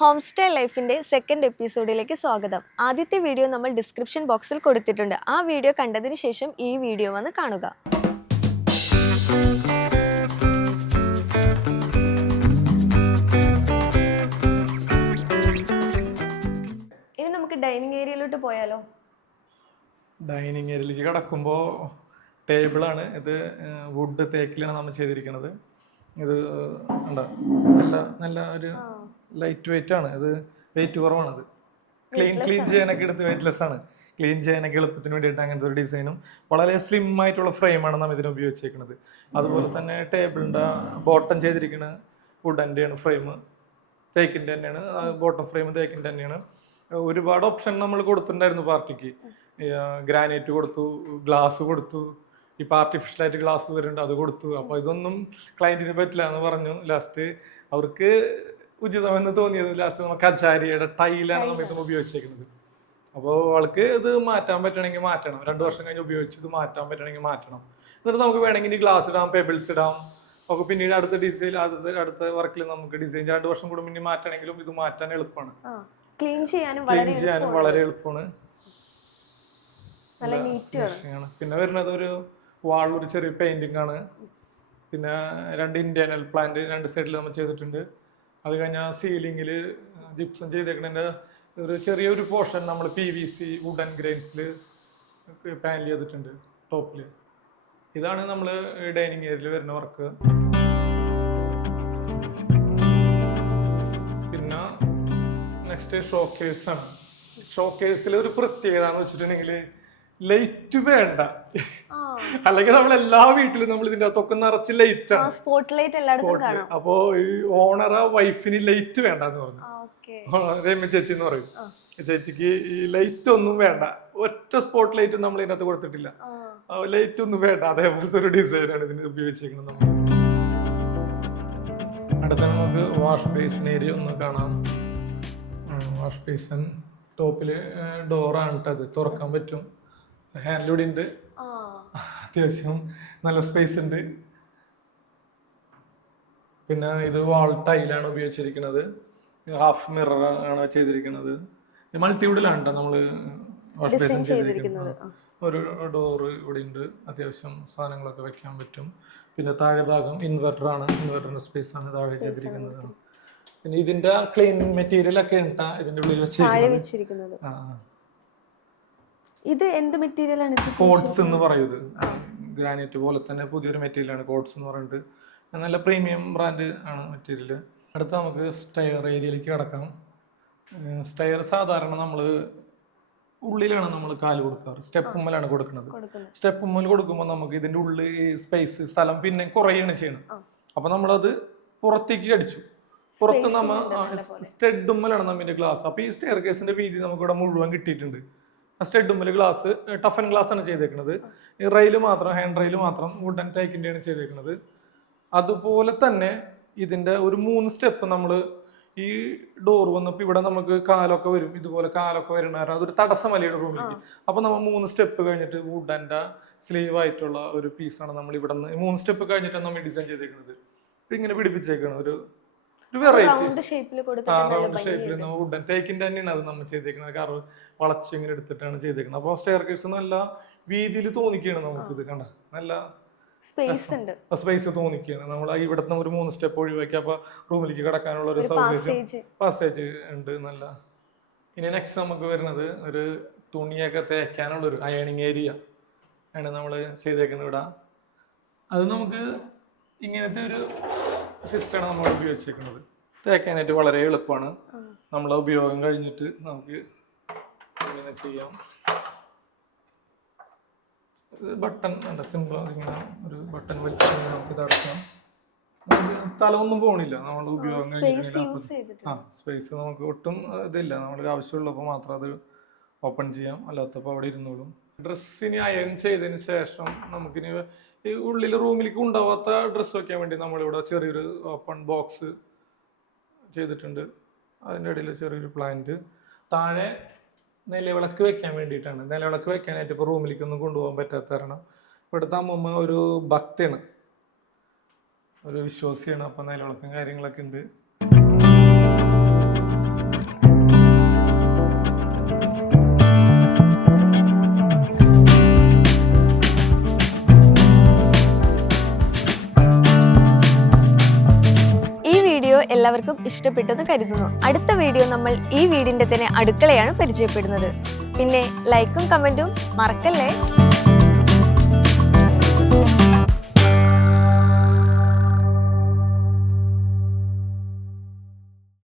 Home stay ലൈഫിൻ്റെ second എപ്പിസോഡിലേക്ക് സ്വാഗതം. ആദ്യത്തെ വീഡിയോ നമ്മൾ ഡിസ്ക്രിപ്ഷൻ ബോക്സിൽ കൊടുത്തിട്ടുണ്ട്. ആ വീഡിയോ കണ്ടതിന് ശേഷം ഈ വീഡിയോ വന്ന് കാണുക. ഇനി നമുക്ക് ഡൈനിങ് ഏരിയയിലോട്ട് പോയാലോ? ഡൈനിങ് ഏരിയയിലേക്ക് കിടക്കുമ്പോൾ ടേബിളാണ് ഇത്. വുഡ് തേക്കിലാണ് നമ്മൾ ചെയ്തിരിക്കുന്നത്. ഇത് എന്താ നല്ല നല്ല ഒരു ലൈറ്റ് വെയിറ്റ് ആണ്. ഇത് വെയിറ്റ് കുറവാണ്. ഇത് ക്ലീൻ ചെയ്യാനൊക്കെ എടുത്ത് വെയിറ്റ്ലെസ് ആണ്. ക്ലീൻ ചെയ്യാനൊക്കെ എളുപ്പത്തിന് വേണ്ടിയിട്ട് അങ്ങനത്തെ ഒരു ഡിസൈനും വളരെ സ്ലിം ആയിട്ടുള്ള ഫ്രെയിമാണ് നമ്മൾ ഇതിന് ഉപയോഗിച്ചേക്കുന്നത്. അതുപോലെ തന്നെ ടേബിളിൻ്റെ ബോട്ടം ചെയ്തിരിക്കുന്ന വുഡൻ്റെയാണ് ഫ്രെയിം, തേക്കിൻ്റെ തന്നെയാണ്. ബോട്ടം ഫ്രെയിം തേക്കിൻ്റെ തന്നെയാണ്. ഒരുപാട് ഓപ്ഷൻ നമ്മൾ കൊടുത്തിട്ടുണ്ടായിരുന്നു പാർട്ടിക്ക്. ഗ്രാനൈറ്റ് കൊടുത്തു, ഗ്ലാസ് കൊടുത്തു, ഇപ്പോൾ ആർട്ടിഫിഷ്യലായിട്ട് ഗ്ലാസ് വരുന്നുണ്ട്, അത് കൊടുത്തു. അപ്പോൾ ഇതൊന്നും ക്ലയൻറ്റിന് പറ്റില്ല എന്ന് പറഞ്ഞു. ലാസ്റ്റ് അവർക്ക് ഉചിതമെന്ന് തോന്നിയത് ലാസ്റ്റ് നമുക്ക് കച്ചാരിയുടെ ടൈലാണ് നമ്മൾ ഇത് ഉപയോഗിച്ചേക്കുന്നത്. അപ്പോൾ അവൾക്ക് ഇത് മാറ്റാൻ പറ്റണമെങ്കിൽ മാറ്റണം. 2 വർഷം കഴിഞ്ഞ് ഉപയോഗിച്ച് ഇത് മാറ്റാൻ പറ്റണമെങ്കിൽ മാറ്റണം. എന്നിട്ട് നമുക്ക് വേണമെങ്കിൽ ഗ്ലാസ് ഇടാം, പെബിൾസ് ഇടാം. നമുക്ക് പിന്നീട് അടുത്ത ഡിസൈൻ അടുത്ത വർക്കിൽ നമുക്ക് ഡിസൈൻ 2 വർഷം കൂടി മുന്നേ മാറ്റണമെങ്കിലും ഇത് മാറ്റാൻ എളുപ്പമാണ്. ക്ലീൻ ചെയ്യാനും വളരെ എളുപ്പമാണ്. പിന്നെ വരുന്നത് ഒരു വാൾ, ഒരു ചെറിയ പെയിന്റിംഗ് ആണ്. പിന്നെ 2 ഇന്റേണൽ പ്ലാന്റ് 2 സൈഡിൽ നമ്മൾ ചെയ്തിട്ടുണ്ട്. അത് കഴിഞ്ഞാൽ സീലിംഗിൽ ജിപ്സം ചെയ്തേക്കുന്നതിൻ്റെ ഒരു ചെറിയൊരു പോർഷൻ നമ്മൾ PVC വുഡൻ ഗ്രെയിൻസിൽ പാനൽ ചെയ്തിട്ടുണ്ട് ടോപ്പിൽ. ഇതാണ് നമ്മൾ ഡൈനിങ് ഏരിയയിൽ വരുന്ന വർക്ക്. പിന്നെ നെക്സ്റ്റ് ഷോക്കേസ് ആണ്. ഷോക്കേസിൽ ഒരു പ്രത്യേകത എന്ന് വെച്ചിട്ടുണ്ടെങ്കിൽ ലൈറ്റ് വേണ്ട. അല്ലെങ്കിൽ നമ്മൾ എല്ലാ വീട്ടിലും നമ്മൾ ഇതിന്റെ അകത്തൊക്കെ നിറച്ച് ലൈറ്റ് ആണ്, സ്പോട്ട് ലൈറ്റ് എല്ലായിടത്തും കാണാം. അപ്പോ ഈ ഓണറ വൈഫിന് ലൈറ്റ് വേണ്ടെന്ന് പറഞ്ഞു. രമ്യ ചേച്ചി എന്ന് പറയും. ചേച്ചിക്ക് ഈ ലൈറ്റ് ഒന്നും വേണ്ട, ഒറ്റ സ്പോട്ട് ലൈറ്റും നമ്മൾ ഇതിനകത്ത് കൊടുത്തിട്ടില്ല. ലൈറ്റ് ഒന്നും വേണ്ട, അതേപോലത്തെ ഒരു ഡിസൈനാണ് ഇതിന് ഉപയോഗിച്ചിരിക്കുന്നത്. നമ്മൾ അടുത്ത നമുക്ക് വാഷ് ബേസിൻ ഏരിയ ഒന്ന് കാണാം. വാഷ് ബേസിൻ ടോപ്പില് ഡോറാണ് കേട്ടത്, തുറക്കാൻ പറ്റും. ഹാൻഡിലൂടെ ഉണ്ട്, അത്യാവശ്യം നല്ല സ്പേസ് ഉണ്ട്. പിന്നെ ഇത് വാൾ ടൈലാണ് ഉപയോഗിച്ചിരിക്കുന്നത്. ഹാഫ് മിറർ ആണ് ചെയ്തിരിക്കുന്നത്. മൾട്ടിവുഡിലാണ് കേട്ടോ നമ്മൾ വാഷ് ബേസിൻ ചെയ്തിരിക്കുന്നത്. ഒരു ഡോറ് ഇവിടെ ഉണ്ട്, അത്യാവശ്യം സാധനങ്ങളൊക്കെ വെക്കാൻ പറ്റും. പിന്നെ താഴെ ഭാഗം ഇൻവെർട്ടർ ആണ്, ഇൻവെർട്ടറിന്റെ സ്പേസ് ആണ് താഴെ ചെയ്തിരിക്കുന്നത്. പിന്നെ ഇതിന്റെ ക്ലീൻ മെറ്റീരിയൽ ഒക്കെ ഉണ്ടാ ഇതിന്റെ ഉള്ളിൽ വെച്ചിരിക്കുന്നത്. ഇത് എന്ത് മെറ്റീരിയൽ ആണ്? കോഡ്സ് എന്ന് പറയുന്നത് ഗ്രാനൈറ്റ് പോലെ തന്നെ പുതിയൊരു മെറ്റീരിയലാണ് കോഡ്സ് എന്ന് പറഞ്ഞിട്ട്. നല്ല പ്രീമിയം ബ്രാൻഡ് ആണ് മെറ്റീരിയൽ. അടുത്ത നമുക്ക് സ്റ്റെയർ ഏരിയയിലേക്ക് കിടക്കാം. സ്റ്റെയർ സാധാരണ നമ്മൾ ഉള്ളിലാണ് നമ്മൾ കാല് കൊടുക്കാറ്, സ്റ്റെപ്പുമ്മലാണ് കൊടുക്കുന്നത്. സ്റ്റെപ്പുമ്മൽ കൊടുക്കുമ്പോൾ നമുക്ക് ഇതിന്റെ ഉള്ളിൽ സ്പേസ് സ്ഥലം പിന്നെ കുറയാണ് ചെയ്യണം. അപ്പൊ നമ്മളത് പുറത്തേക്ക് അടിച്ചു. പുറത്ത് നമ്മ സ്റ്റെഡുമ്മലാണ് നമ്മുടെ ഗ്ലാസ്. അപ്പൊ ഈ സ്റ്റെയർ കേസിന്റെ വീതി നമുക്ക് ഇവിടെ മുഴുവൻ കിട്ടിയിട്ടുണ്ട്. സ്റ്റെഡുമ്മൽ ഗ്ലാസ് ടഫൻ ഗ്ലാസ് ആണ് ചെയ്തേക്കുന്നത്. ഈ റെയില് മാത്രം, ഹാൻഡ് റെയില് മാത്രം വുഡൻ ടൈക്കിൻ്റെയാണ് ചെയ്തേക്കുന്നത്. അതുപോലെ തന്നെ ഇതിന്റെ ഒരു 3 സ്റ്റെപ്പ് നമ്മൾ ഈ ഡോർ വന്നപ്പോൾ ഇവിടെ നമുക്ക് കാലൊക്കെ വരും, ഇതുപോലെ കാലൊക്കെ വരുന്ന അതൊരു തടസ്സമല്ല റൂമിലേക്ക്. അപ്പൊ നമ്മൾ 3 സ്റ്റെപ്പ് കഴിഞ്ഞിട്ട് വുഡൻ്റെ സ്ലീവ് ആയിട്ടുള്ള ഒരു പീസാണ് നമ്മൾ ഇവിടെ നിന്ന് 3 സ്റ്റെപ്പ് കഴിഞ്ഞിട്ടാണ് നമ്മൾ ഡിസൈൻ ചെയ്തേക്കുന്നത്. ഇതിങ്ങനെ പിടിപ്പിച്ചേക്കുന്നത് ഒരു വെറൈറ്റി റൗണ്ട് ഷേപ്പിൽ വുഡൻ തേക്കിന്റെ തന്നെയാണ് അത് നമ്മൾ ചെയ്തേക്കുന്നത്. കറവ് വളച്ച് ഇങ്ങനെ എടുത്തിട്ടാണ് ചെയ്തേക്കുന്നത്. അപ്പോൾ സ്റ്റെയർ കേസ് നല്ല വീതിയിൽ തോന്നിക്കുകയാണ് നമുക്ക്. ഇത് കണ്ട നല്ല സ്പേസ് തോന്നിക്കുകയാണ്. നമ്മൾ ഇവിടുന്ന് ഒരു 3 സ്റ്റെപ്പ് ഒഴിവാക്കി അപ്പൊ റൂമിലേക്ക് കിടക്കാനുള്ള ഒരു സൗകര്യം, പാസേജ് ഉണ്ട് നല്ല. ഇനി നെക്സ്റ്റ് നമുക്ക് വരുന്നത് ഒരു തുണിയൊക്കെ തേക്കാനുള്ള ഒരു അയണിങ് ഏരിയ ആണ് നമ്മൾ ചെയ്തേക്കുന്നത് ഇവിടെ. അത് നമുക്ക് ഇങ്ങനത്തെ ഒരു സിസ്റ്റമാണ് നമ്മൾ ഉപയോഗിച്ചേക്കുന്നത്. തേക്കാനായിട്ട് വളരെ എളുപ്പമാണ്. നമ്മളെ ഉപയോഗം കഴിഞ്ഞിട്ട് നമുക്ക് ഇങ്ങനെ ചെയ്യാം. ബട്ടൺ അല്ല, സിമ്പിൾ. ഇങ്ങനെ ഒരു ബട്ടൺ വെച്ച് നമുക്ക് ഇതടക്കാം. സ്ഥലമൊന്നും പോണില്ല. നമ്മൾ ഉപയോഗം കഴിഞ്ഞിട്ട് സ്പേസ് നമുക്ക് ഒട്ടും ഇതില്ല. നമ്മൾക്ക് ആവശ്യമുള്ളപ്പോൾ മാത്രം അത് ഓപ്പൺ ചെയ്യാം, അല്ലാത്തപ്പോൾ അവിടെ ഇരുന്നോളും. ഡ്രസ്സിന് അയൺ ചെയ്തതിന് ശേഷം നമുക്കിനി ഈ ഉള്ളിൽ റൂമിലേക്ക് ഉണ്ടാവാത്ത ഡ്രസ്സ് വയ്ക്കാൻ വേണ്ടി നമ്മളിവിടെ ചെറിയൊരു ഓപ്പൺ ബോക്സ് ചെയ്തിട്ടുണ്ട്. അതിൻ്റെ ഇടയിൽ ചെറിയൊരു പ്ലാന്റ്. താഴെ നിലവിളക്ക് വെക്കാൻ വേണ്ടിയിട്ടാണ്. നിലവിളക്ക് വെക്കാനായിട്ട് ഇപ്പോൾ റൂമിലേക്കൊന്നും കൊണ്ടുപോകാൻ പറ്റാത്ത കാരണം ഇവിടുത്തെ അമ്മമ്മ ഒരു ഭക്തയാണ്, ഒരു വിശ്വാസിയാണ്. അപ്പം നിലവിളക്കും കാര്യങ്ങളൊക്കെ ഉണ്ട്. എല്ലാവർക്കും ഇഷ്ടപ്പെട്ടെന്ന് കരുതുന്നു. അടുത്ത വീഡിയോ നമ്മൾ ഈ വീടിന്റെ തന്നെ അടുക്കളയാണ് പരിചയപ്പെടുന്നത്. പിന്നെ ലൈക്കും കമന്റും മറക്കല്ലേ.